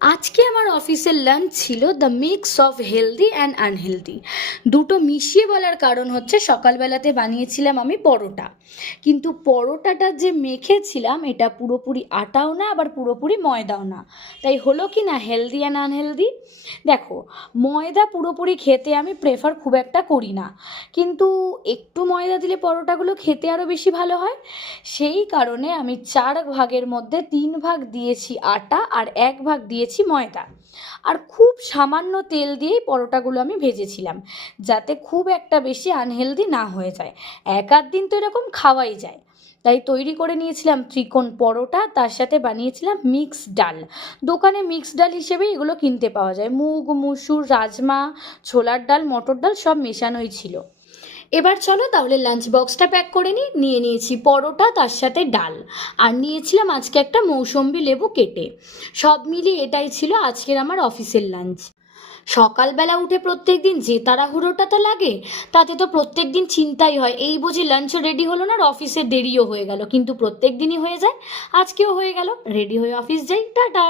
আজকে আমার অফিসের লাঞ্চ ছিল the mix of healthy and unhealthy. দুটো মিশিয়ে বলার কারণ হচ্ছে সকালবেলাতে বানিয়েছিলাম আমি পরোটা, কিন্তু পরোটাটা যে মেখেছিলাম এটা পুরোপুরি আটাও না আবার পুরোপুরি ময়দাও না। তাই হলো কি না হেলদি অ্যান্ড আনহেলদি। দেখো, ময়দা পুরোপুরি খেতে আমি প্রেফার খুব একটা করি না, কিন্তু একটু ময়দা দিলে পরোটাগুলো খেতে আরও বেশি ভালো হয়। সেই কারণে আমি 4 ভাগের মধ্যে 3 ভাগ দিয়েছি আটা আর 1 ভাগ দিয়েছি ময়দা। আর খুব সামান্য তেল দিয়েই পরোটাগুলো আমি ভেজেছিলাম, যাতে খুব একটা বেশি আনহেলদি না হয়ে যায়। এক আধ দিন তো এরকম খাওয়াই যায়। তাই তৈরি করে নিয়েছিলাম ত্রিকোণ পরোটা, তার সাথে বানিয়েছিলাম মিক্স ডাল। দোকানে মিক্স ডাল হিসেবে এগুলো কিনতে পাওয়া যায়, মুগ, মুসুর, রাজমা, ছোলার ডাল, মটর ডাল সব মেশানোই ছিল। এবার চলো তাহলে লাঞ্চ বক্সটা প্যাক করে নিয়ে নিয়েছি পরোটা, তার সাথে ডাল, আর নিয়েছিলাম আজকে একটা মৌসম্বি লেবু কেটে। সব মিলিয়ে এটাই ছিল আজকের আমার অফিসের লাঞ্চ। সকালবেলা উঠে প্রত্যেক দিন যে তাড়াহুড়োটা তো লাগে, তাতে তো প্রত্যেক দিন চিন্তাই হয় এই বুঝি লাঞ্চও রেডি হলো না আর অফিসে দেরিও হয়ে গেল, কিন্তু প্রত্যেক দিনই হয়ে যায়। আজকেও হয়ে গেল, রেডি হয়ে অফিস যাই, টাটা।